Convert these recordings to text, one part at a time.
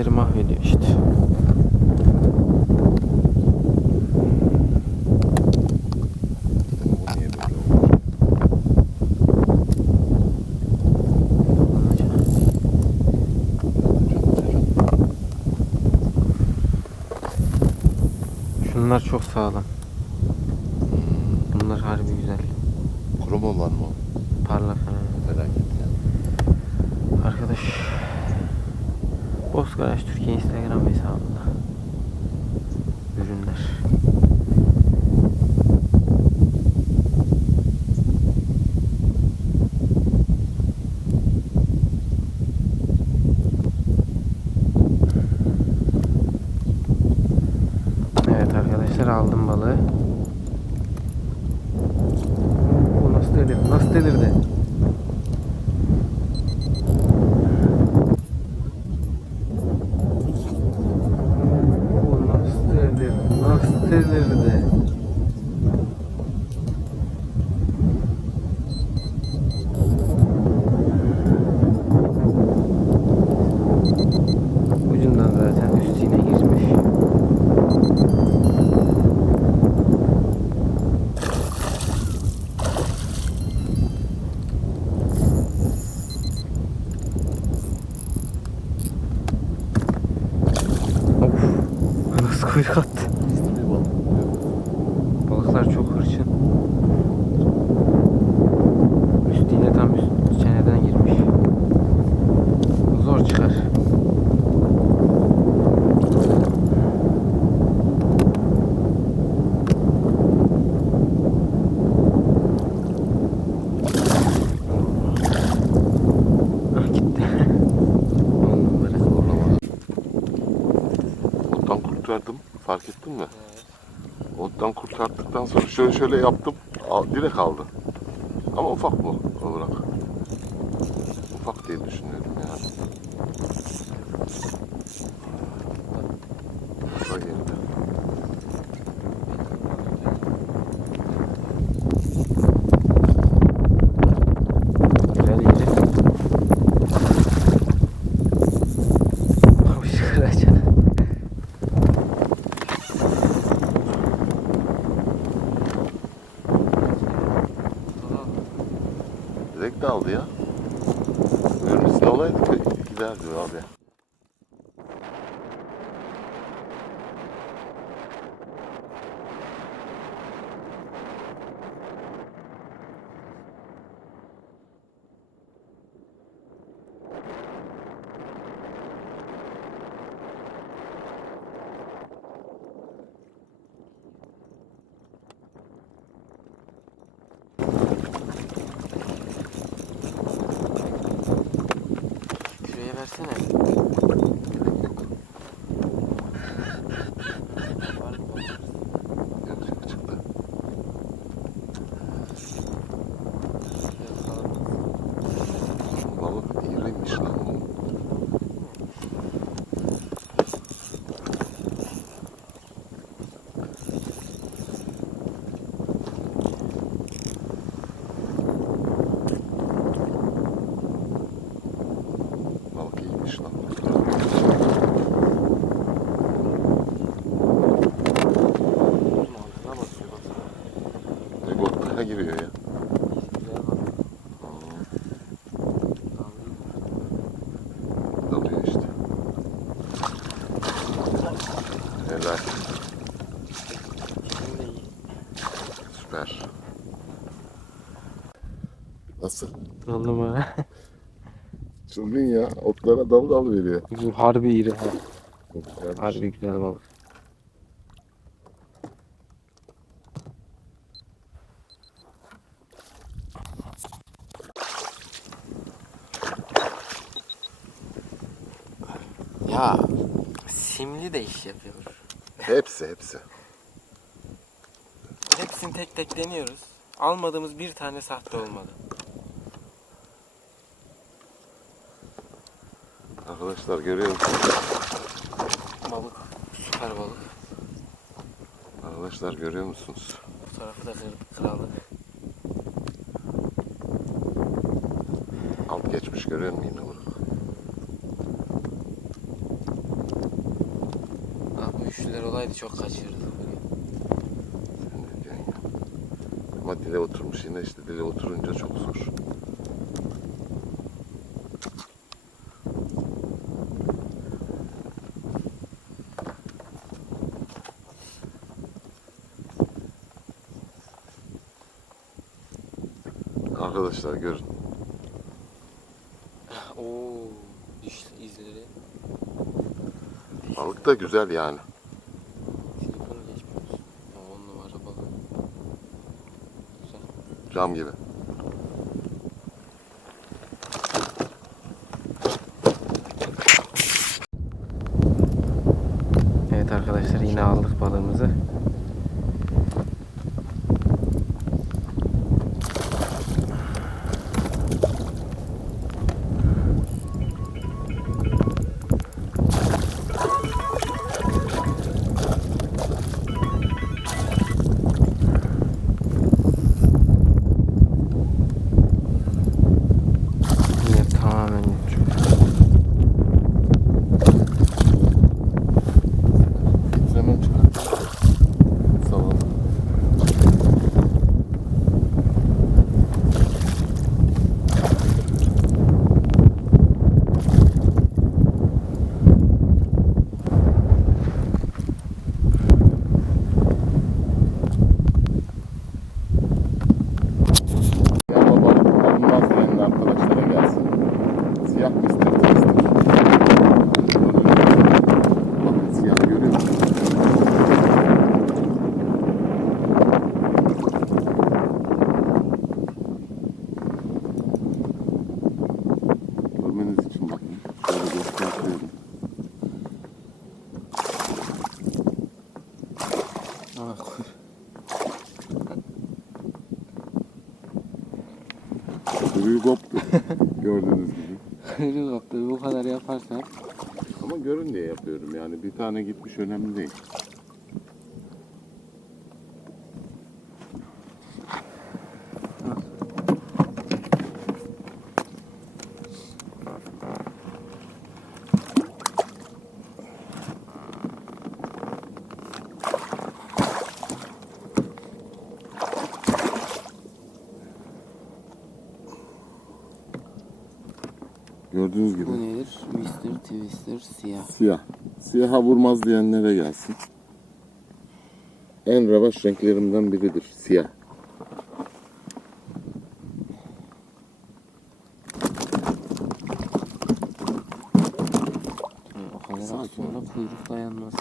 Renkleri mahvediyor işte. Şunlar çok sağlam. Bunlar harbi güzel. Krom olan mı? o? Parlak. he. Merak ettim. Arkadaş Bozkaraş Türkiye Instagram hesabında ürünler. Evet arkadaşlar aldım balığı. Bu nasıl delirdi? Nasıl delirdi? Bu nasıl delirdi? Nasıl delirdi? Ucundan zaten üstüne girmiş. Of. Nasıl kuyruk attı? Bir balık. Balıklar çok hırçın. Şöyle şöyle yaptım. Direkt aldı. Ama ufak bu olarak. Ufak diye düşünüyorum yani. Buraya geldi. Güzel yeri. Abi çıkaracak. Direkt de aldı ya. Önümüzde olaydı giderdi abi. 쓰네 Direkt otlara giriyor ya. Dalıyor işte. Helal. Süper. Nasıl? Numara. Çılgın ya. Otlara dal dal veriyor. Bu harbi iri ha. Harbi güzel balık. Ya simli de iş yapıyor. Hepsi hepsi. Hepsini tek tek deniyoruz. Almadığımız bir tane sahte olmadı. Arkadaşlar görüyor musunuz? Balık. Süper balık. Arkadaşlar görüyor musunuz? Bu tarafı da kralı. Alt geçmiş görüyor musun yine bunu? Güçlüler olaydı çok kaçırırdı. Sen diyorsun ya? Ama dile oturmuş yine işte dile oturunca çok zor. Arkadaşlar görün. Oo, diş izleri. Balık da güzel yani. Silikonu geçmiyoruz. On numara balık. Güzel. Cam gibi. Evet arkadaşlar yine aldık balığımızı. Yine tamamen Hemen çıkar. Salalım. Ya baba alınmaz diyen arkadaşlara gelsin. Siyah mister tester. Bakın siyah görüyor musun? Görmeniz için bakın. Şöyle gösteriyorum. Ah, koy. Koptu. Gördüğünüz gibi. Koptu. Bu kadar yaparsan Ama görün diye yapıyorum yani. Bir tane gitmiş önemli değil. Gördüğünüz gibi. bu nedir? Mr. Twister siyah. Siyah. Siyaha vurmaz diyenlere gelsin. En revaç renklerimden biridir siyah. O kadar Sakin. az sonra kuyruk dayanmaz.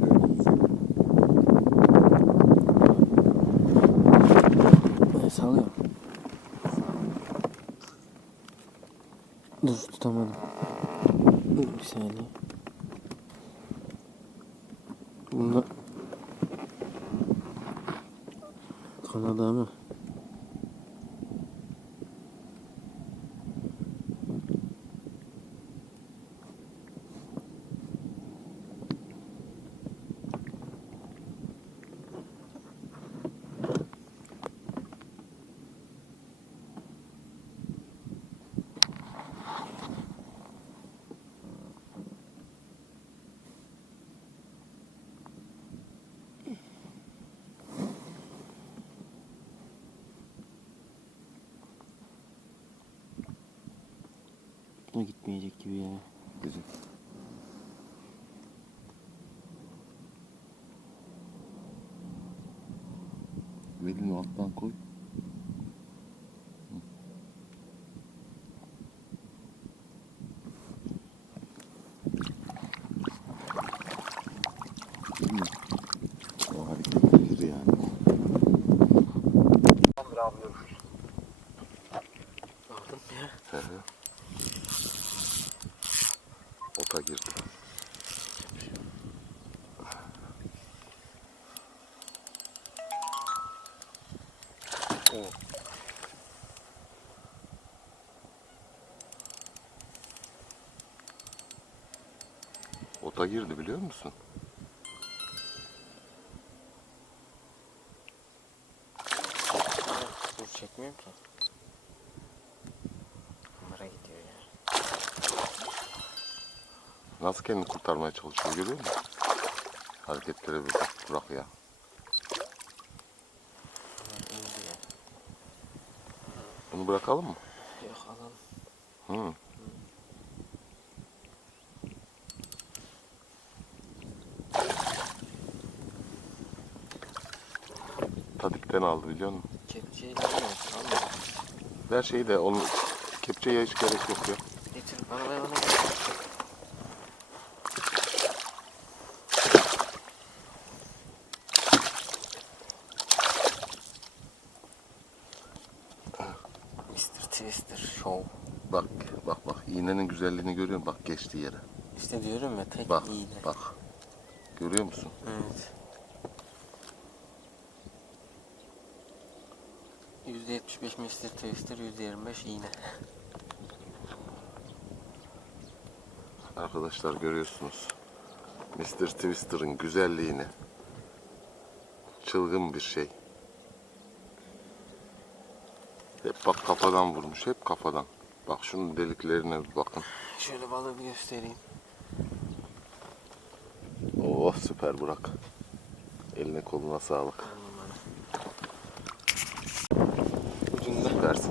Gördüğünüz gibi. Ben salıyorum. Dur tutamadım. Dur bir saniye. Bunda kanadı ama bu da gitmeyecek gibi ya. Güzel. Elini alttan koy. Hareketlidir yani. Aldım ya. Hı hı. Ota girdi. Ota girdi biliyor musun? Dur çekmiyorum ki. Kamera gidiyor ya. Nasıl kendini kurtarmaya çalışıyor görüyor musun? Hareketlere bir bak Burak ya. Bunu bırakalım mı? Yok alalım. Hı. Tadikten aldı biliyor musun? Kepçeyle almıyor. Almıyor. Ver şeyi de onu kepçeye hiç gerek yok ya. Getir bana ver bana. Mr. Twister Show. Bak bak bak iğnenin güzelliğini görüyor musun? Bak geçti yere. İşte diyorum ya tek Bak iğne. bak. Görüyor musun? Evet. %75 Mr. Twister, %25 iğne. Arkadaşlar görüyorsunuz. Mr. Twister'ın güzelliğini. Çılgın bir şey. Hep bak kafadan vurmuş. Hep kafadan. Bak şunun deliklerine bir bakın. Şöyle balığı bir göstereyim. Oh süper Burak. Eline koluna sağlık. On numara. Ucunda. Süpersin.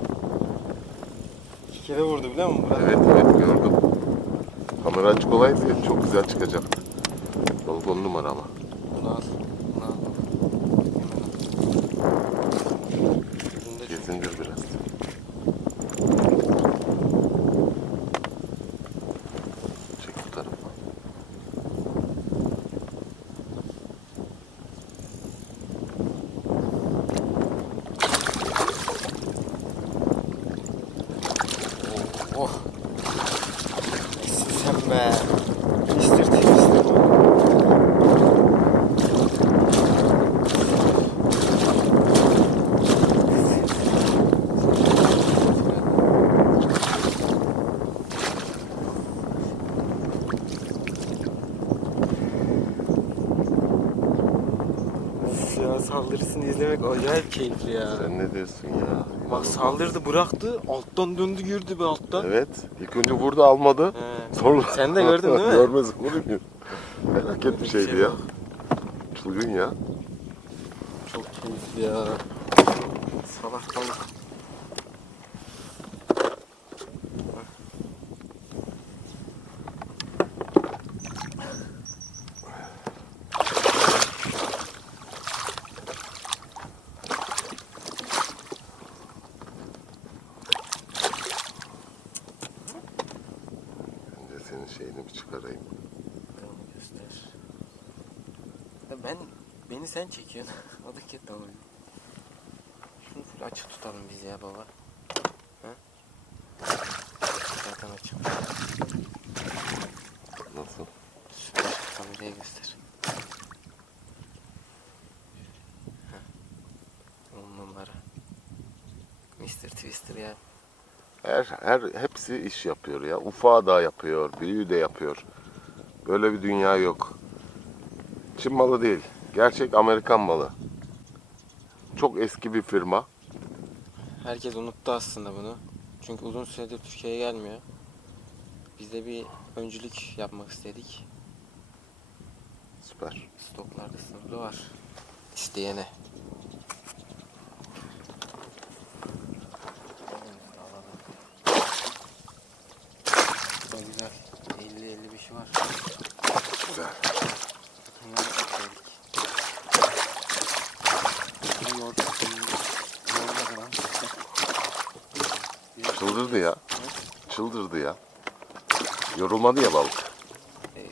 İki kere vurdu biliyor musun? Burak? Evet evet gördüm. Kamera açık olaydı çok güzel çıkacaktı. Balık on numara ama. Bunu al. Bunu al. Ucunda çok Gezindir biraz. Çek bu tarafa. Oh. Nesin sen be? Mr. Twister. Of ya saldırısını keyifli ya. Sen ne diyorsun ya? Bak saldırdı bıraktı alttan döndü girdi bir alttan. Evet. İlk önce vurdu almadı. He. Sonra... Sen de gördün değil mi? Görmez olur muyum? Felaket bir şeydi ya. Çılgın ya. Çok keyifli ya. Salak balık. Önce senin şeyini bir çıkarayım. Tamam göster. Ya ben beni sen çekiyorsun. o da kötü oluyor. Şunu full açık tutalım biz ya baba. Ha? Zaten açık. Nasıl? Süper. Kameraya göster. Heh. On numara. Mr. Twister ya. Her, her hepsi iş yapıyor ya. Ufağı da yapıyor, büyüğü de yapıyor. Böyle bir dünya yok. Çin malı değil. Gerçek Amerikan malı. Çok eski bir firma. Herkes unuttu aslında bunu. Çünkü uzun süredir Türkiye'ye gelmiyor. Biz de bir öncülük yapmak istedik. Süper. Stoklarda sınırlı var. İsteyene. Bu da güzel. 50-55 var. Güzel. Bunları da sevdik. Bu yoğurt yoğurda kalan. Bir- Çıldırdı ya. Çıldırdı ya. Yorulmadı ya balık. Evet.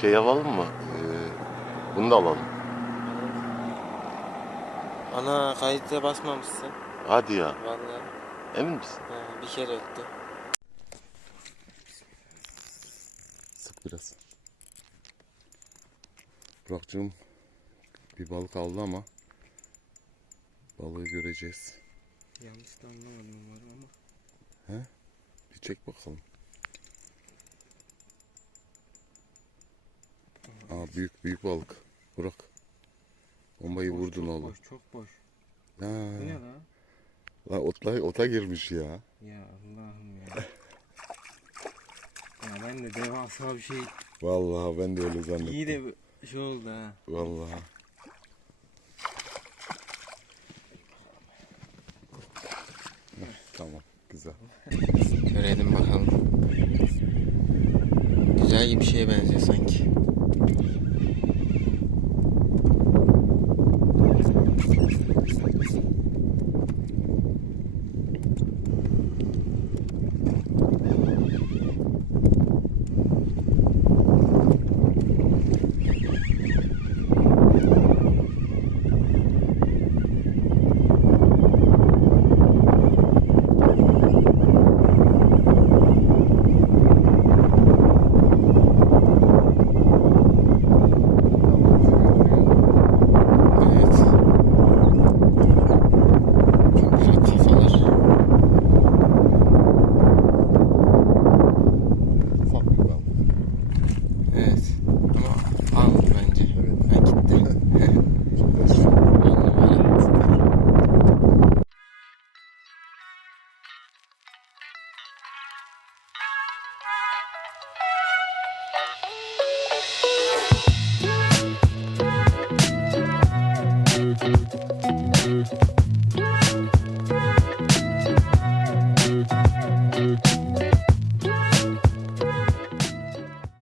Şey alalım mı? Da alalım. Ana kayıta basmamışsın. Hadi ya. Vallahi Emin misin? he, bir kere öttü. Sık biraz. Burak'cığım bir balık aldı ama balığı göreceğiz. Yanlış da anlamadım umarım ama. Bir çek bakalım. Aa büyük büyük balık. Burak. Bombayı Boş, vurdun çok oğlum. Boş, çok boş. Ha. Bu ne lan? Lan otla, ota girmiş ya. Ya Allah'ım ya. ya ben de devasa bir şey Vallahi ben de öyle zannettim. iyi de şey oldu ha. Vallahi. Tamam güzel. Görelim bakalım. Güzel bir şeye benziyor sanki.